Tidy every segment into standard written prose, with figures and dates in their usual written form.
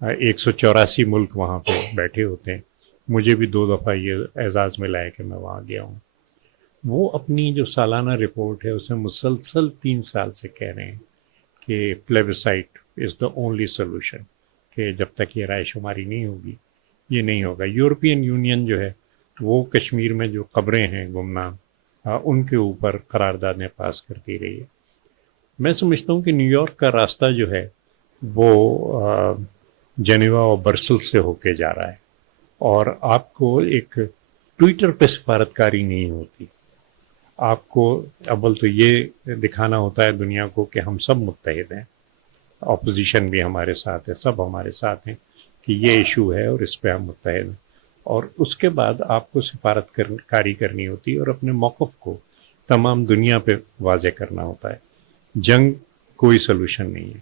184 ملک وہاں پہ بیٹھے ہوتے ہیں. مجھے بھی 2 دفعہ یہ اعزاز ملا ہے کہ میں وہاں گیا ہوں. وہ اپنی جو سالانہ رپورٹ ہے اس میں مسلسل 3 سال سے کہہ رہے ہیں کہ پلیبسائٹ از دا اونلی سولوشن, کہ جب تک یہ رائے شماری نہیں ہوگی یہ نہیں ہوگا. یورپین یونین جو ہے وہ کشمیر میں جو قبریں ہیں گمنام ان کے اوپر قراردادیں پاس کرتی رہی ہے. میں سمجھتا ہوں کہ نیو یارک کا راستہ جو ہے وہ جنیوا اور برسلز سے ہو کے جا رہا ہے, اور آپ کو ایک ٹویٹر پہ سفارتکاری نہیں ہوتی. آپ کو اول تو یہ دکھانا ہوتا ہے دنیا کو کہ ہم سب متحد ہیں, اپوزیشن بھی ہمارے ساتھ ہے, سب ہمارے ساتھ ہیں کہ یہ ایشو ہے اور اس پہ ہم متحد ہیں. اور اس کے بعد آپ کو سفارت کاری کرنی ہوتی ہے اور اپنے موقف کو تمام دنیا پہ واضح کرنا ہوتا ہے. جنگ کوئی سلوشن نہیں ہے,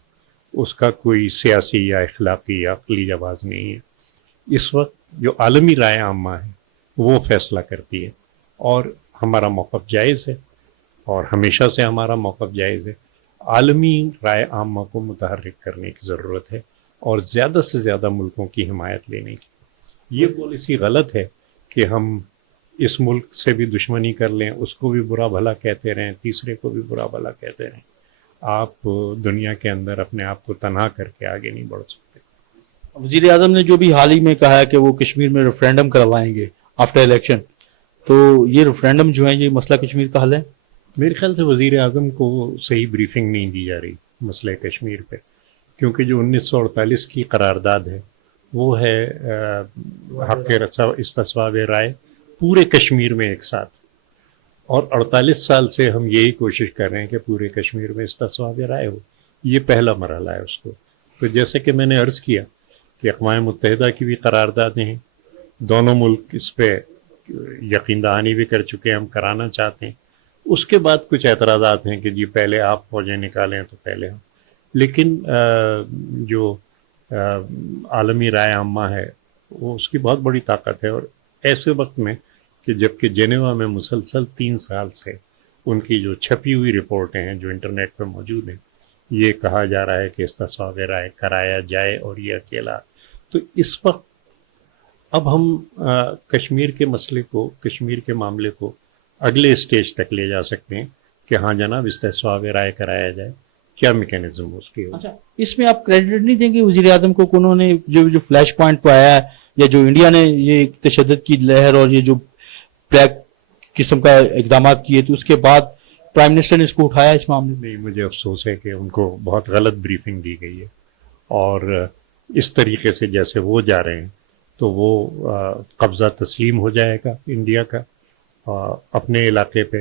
اس کا کوئی سیاسی یا اخلاقی یا عقلی جواز نہیں ہے. اس وقت جو عالمی رائے عامہ ہے وہ فیصلہ کرتی ہے, اور ہمارا موقف جائز ہے اور ہمیشہ سے ہمارا موقف جائز ہے. عالمی رائے عامہ کو متحرک کرنے کی ضرورت ہے اور زیادہ سے زیادہ ملکوں کی حمایت لینے کی. یہ پالیسی غلط ہے کہ ہم اس ملک سے بھی دشمنی کر لیں, اس کو بھی برا بھلا کہتے رہیں, تیسرے کو بھی برا بھلا کہتے رہیں. آپ دنیا کے اندر اپنے آپ کو تنہا کر کے آگے نہیں بڑھ سکتے. وزیر اعظم نے جو بھی حال ہی میں کہا ہے کہ وہ کشمیر میں ریفرینڈم کروائیں گے آفٹر الیکشن, تو یہ ریفرینڈم جو ہے یہ مسئلہ کشمیر کا حل ہے؟ میرے خیال سے وزیر اعظم کو صحیح بریفنگ نہیں دی جا رہی مسئلہ کشمیر پہ, کیونکہ جو 1948 کی قرارداد ہے وہ ہے حق استصواب رائے پورے کشمیر میں ایک ساتھ, اور 48 سال سے ہم یہی کوشش کر رہے ہیں کہ پورے کشمیر میں استصواب رائے ہو. یہ پہلا مرحلہ ہے اس کو. تو جیسے کہ میں نے عرض کیا کہ اقوام متحدہ کی بھی قراردادیں ہیں, دونوں ملک اس پہ یقین دہانی بھی کر چکے ہیں, ہم کرانا چاہتے ہیں. اس کے بعد کچھ اعتراضات ہیں کہ جی پہلے آپ فوجیں نکالیں تو پہلے ہم, لیکن جو عالمی رائے عامہ ہے وہ اس کی بہت بڑی طاقت ہے. اور ایسے وقت میں کہ جب کہ جنیوا میں مسلسل 3 سال سے ان کی جو چھپی ہوئی رپورٹیں ہیں جو انٹرنیٹ پہ موجود ہیں, یہ کہا جا رہا ہے کہ استصواب رائے کرایا جائے اور یہ اکیلا. تو اس وقت اب ہم کشمیر کے مسئلے کو, کشمیر کے معاملے کو اگلے اسٹیج تک لے جا سکتے ہیں کہ ہاں جناب استصواب رائے کرایا جائے. کیا میکینزم اس کی ہو؟ اچھا, اس میں آپ کریڈٹ نہیں دیں گے وزیر اعظم کو کہ انہوں نے جو فلیش پوائنٹ پہ آیا ہے, یا جو انڈیا نے یہ تشدد کی لہر اور یہ جو بلیک قسم کا اقدامات کیے تو اس کے بعد پرائم منسٹر نے اس کو اٹھایا اس معاملے میں؟ نہیں, مجھے افسوس ہے کہ ان کو بہت غلط بریفنگ دی گئی ہے, اور اس طریقے سے جیسے وہ جا رہے ہیں تو وہ قبضہ تسلیم ہو جائے گا انڈیا کا اپنے علاقے پہ,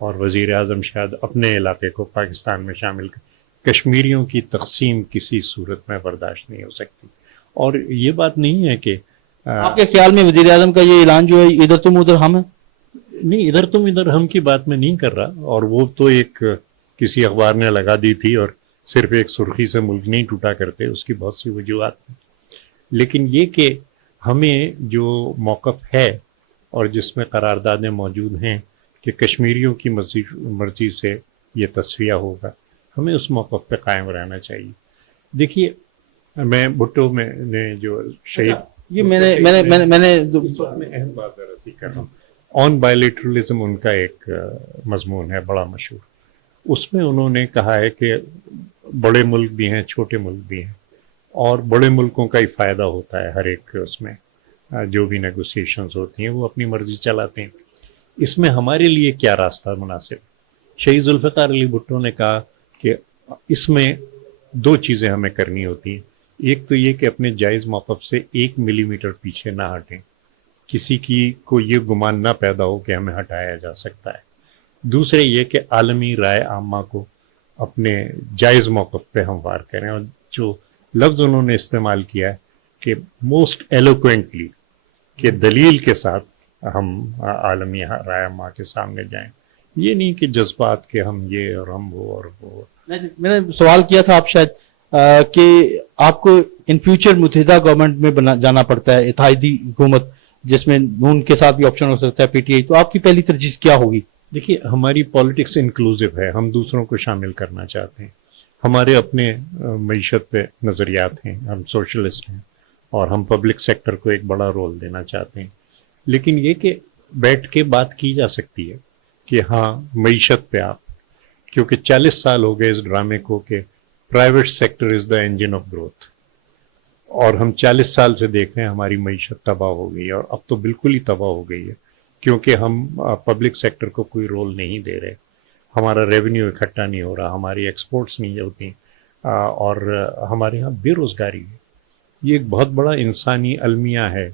اور وزیر اعظم شاید اپنے علاقے کو پاکستان میں شامل کر. کشمیریوں کی تقسیم کسی صورت میں برداشت نہیں ہو سکتی. اور یہ بات نہیں ہے کہ آپ کے خیال میں وزیر اعظم کا یہ اعلان جو ہے ادھر تم ادھر ہم ہے؟ نہیں, ادھر تم ادھر ہم کی بات میں نہیں کر رہا, اور وہ تو ایک کسی اخبار نے لگا دی تھی, اور صرف ایک سرخی سے ملک نہیں ٹوٹا کرتے, اس کی بہت سی وجوہات ہیں. لیکن یہ کہ ہمیں جو موقف ہے اور جس میں قراردادیں موجود ہیں کہ کشمیریوں کی مرضی سے یہ تصفیہ ہوگا, ہمیں اس موقف پہ قائم رہنا چاہیے. دیکھیے, میں بھٹو میں نے جو شہید, یہ میں نے اس وقت میں اہم بات درسی کر رہا ہوں. آن بائیلیٹرلزم ان کا ایک مضمون ہے بڑا مشہور. اس میں انہوں نے کہا ہے کہ بڑے ملک بھی ہیں, چھوٹے ملک بھی ہیں, اور بڑے ملکوں کا ہی فائدہ ہوتا ہے ہر ایک, اس میں جو بھی نیگوسیشنز ہوتی ہیں وہ اپنی مرضی چلاتے ہیں. اس میں ہمارے لیے کیا راستہ مناسب؟ شہید ذوالفقار علی بھٹو نے کہا کہ اس میں 2 چیزیں ہمیں کرنی ہوتی ہیں. ایک تو یہ کہ اپنے جائز موقف سے 1 ملی میٹر پیچھے نہ ہٹیں, کسی کی کو یہ گمان نہ پیدا ہو کہ ہمیں ہٹایا جا سکتا ہے. دوسرے یہ کہ عالمی رائے عامہ کو اپنے جائز موقف پہ ہموار کریں. اور جو لفظ انہوں نے استعمال کیا ہے کہ موسٹ ایلوکوینٹلی, کہ دلیل کے ساتھ ہم عالمی رائے عامہ کے سامنے جائیں, یہ نہیں کہ جذبات کے ہم یہ اور ہم وہ اور وہ. میں نے سوال کیا تھا آپ شاید کہ آپ کو ان فیوچر متحدہ گورنمنٹ میں جانا پڑتا ہے, اتحادی حکومت جس میں نون کے ساتھ بھی آپشن ہو سکتا ہے, پی ٹی آئی, تو آپ کی پہلی ترجیح کیا ہوگی؟ دیکھیے, ہماری پالیٹکس انکلوسیو ہے, ہم دوسروں کو شامل کرنا چاہتے ہیں. ہمارے اپنے معیشت پہ نظریات ہیں, ہم سوشلسٹ ہیں اور ہم پبلک سیکٹر کو ایک بڑا رول دینا چاہتے ہیں, لیکن یہ کہ بیٹھ کے بات کی جا سکتی ہے کہ ہاں معیشت پہ آپ, کیونکہ 40 سال ہو گئے اس ڈرامے کو کہ private sector is the engine of growth, اور ہم 40 سال سے دیکھ رہے ہیں ہماری معیشت تباہ ہو گئی ہے, اور اب تو بالکل ہی تباہ ہو گئی ہے کیونکہ ہم پبلک سیکٹر کو کوئی رول نہیں دے رہے, ہمارا ریونیو اکٹھا نہیں ہو رہا, ہماری ایکسپورٹس نہیں ہوتی, اور ہمارے یہاں بے روزگاری ہے. یہ ایک بہت بڑا انسانی المیہ ہے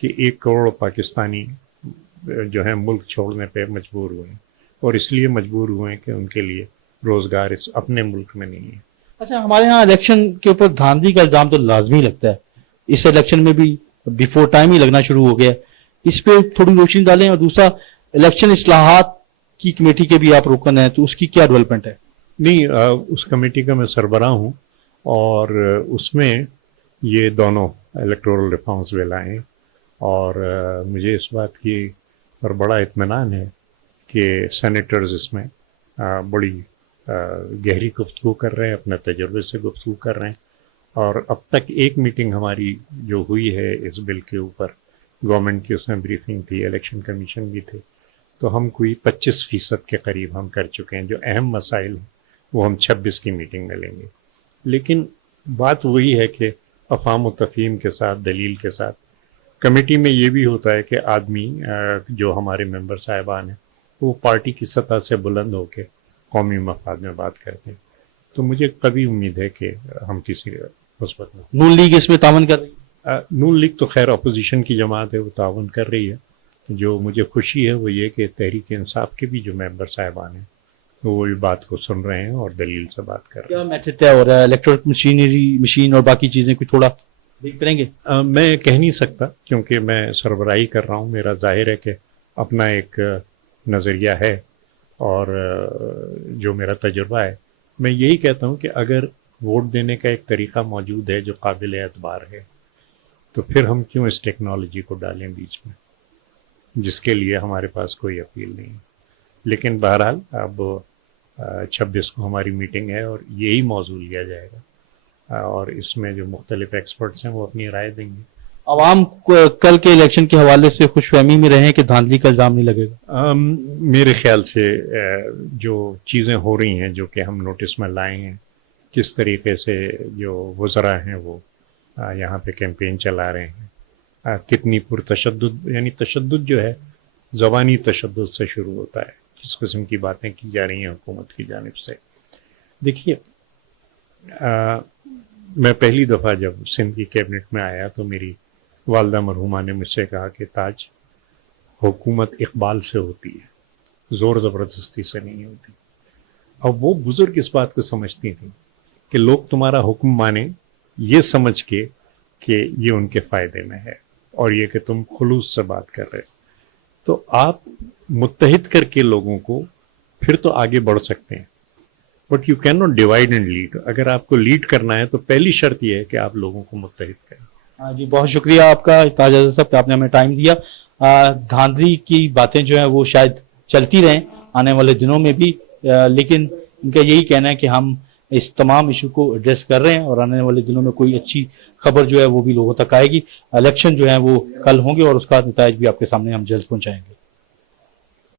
کہ 1 کروڑ پاکستانی جو ہے ملک چھوڑنے پہ مجبور ہوئے ہیں, اور اس لیے مجبور ہوئے ہیں کہ ان کے لیے روزگار اس اپنے ملک میں نہیں ہے. اچھا, ہمارے ہاں الیکشن کے اوپر دھاندلی کا الزام تو لازمی لگتا ہے, اس الیکشن میں بھی بیفور ٹائم ہی لگنا شروع ہو گیا, اس پہ تھوڑی روشنی ڈالیں. اور دوسرا, الیکشن اصلاحات کی کمیٹی کے بھی آپ رکن ہیں, تو اس کی کیا ڈیولپمنٹ ہے؟ نہیں, اس کمیٹی کا میں سربراہ ہوں, اور اس میں یہ دونوں الیکٹورل ریفارمز بل آئے ہیں, اور مجھے اس بات کی پر بڑا اطمینان ہے کہ سینیٹرز اس میں بڑی گہری گفتگو کر رہے ہیں, اپنے تجربے سے گفتگو کر رہے ہیں, اور اب تک ایک میٹنگ ہماری جو ہوئی ہے اس بل کے اوپر, گورنمنٹ کی اس میں بریفنگ تھی, الیکشن کمیشن بھی تھے, تو ہم کوئی 25% کے قریب ہم کر چکے ہیں. جو اہم مسائل ہیں وہ ہم 26 کی میٹنگ میں لیں گے, لیکن بات وہی ہے کہ افہام و تفہیم کے ساتھ, دلیل کے ساتھ. کمیٹی میں یہ بھی ہوتا ہے کہ آدمی جو ہمارے ممبر صاحبان ہیں وہ پارٹی کی سطح سے بلند ہو کے قومی مفاد میں بات کرتے ہیں, تو مجھے کبھی امید ہے کہ ہم کسی مثبت میں. نون لیگ اس میں تعاون کر رہی ہے؟ نون لیگ تو خیر اپوزیشن کی جماعت ہے, وہ تعاون کر رہی ہے. جو مجھے خوشی ہے وہ یہ کہ تحریک انصاف کے بھی جو ممبر صاحبان ہیں وہ بھی بات کو سن رہے ہیں اور دلیل سے بات کر رہے ہیں. کیا میتھڈ طے ہو رہا ہے؟ الیکٹرک مشین اور باقی چیزیں کچھ تھوڑا دیکھ کریں گے؟ میں کہہ نہیں سکتا کیونکہ میں سربراہی کر رہا ہوں. میرا ظاہر ہے کہ اپنا ایک نظریہ ہے, اور جو میرا تجربہ ہے, میں یہی کہتا ہوں کہ اگر ووٹ دینے کا ایک طریقہ موجود ہے جو قابل اعتبار ہے, تو پھر ہم کیوں اس ٹیکنالوجی کو ڈالیں بیچ میں, جس کے لیے ہمارے پاس کوئی اپیل نہیں ہے. لیکن بہرحال اب 26 کو ہماری میٹنگ ہے اور یہی موضوع لیا جائے گا, اور اس میں جو مختلف ایکسپرٹس ہیں وہ اپنی رائے دیں گے. عوام کل کے الیکشن کے حوالے سے خوش فہمی میں رہیں کہ دھاندلی کا الزام نہیں لگے گا؟ میرے خیال سے جو چیزیں ہو رہی ہیں جو کہ ہم نوٹس میں لائے ہیں, کس طریقے سے جو وزراء ہیں وہ یہاں پہ کیمپین چلا رہے ہیں, کتنی پرتشدد, یعنی تشدد جو ہے زبانی تشدد سے شروع ہوتا ہے, کس قسم کی باتیں کی جا رہی ہیں حکومت کی جانب سے. دیکھیے, میں پہلی دفعہ جب سندھ کی کیبنٹ میں آیا تو میری والدہ مرحومہ نے مجھ سے کہا کہ تاج, حکومت اقبال سے ہوتی ہے, زور زبردستی سے نہیں ہوتی. اب وہ بزرگ اس بات کو سمجھتی تھیں کہ لوگ تمہارا حکم مانیں یہ سمجھ کے کہ یہ ان کے فائدے میں ہے, اور یہ کہ تم خلوص سے بات کر رہے, تو آپ متحد کر کے لوگوں کو پھر تو آگے بڑھ سکتے ہیں, but you can not divide and lead. اگر آپ کو لیڈ کرنا ہے تو پہلی شرط یہ ہے کہ آپ لوگوں کو متحد کریں. ہاں جی, بہت شکریہ آپ کا تاج اظہر صاحب کہ آپ نے ہمیں ٹائم دیا. دھاندلی کی باتیں جو ہیں وہ شاید چلتی رہیں آنے والے دنوں میں بھی, لیکن ان کا یہی کہنا ہے کہ ہم اس تمام ایشو کو ایڈریس کر رہے ہیں, اور آنے والے دنوں میں کوئی اچھی خبر جو ہے وہ بھی لوگوں تک آئے گی. الیکشن جو ہے وہ کل ہوں گے اور اس کا نتائج بھی آپ کے سامنے ہم جلد پہنچائیں گے.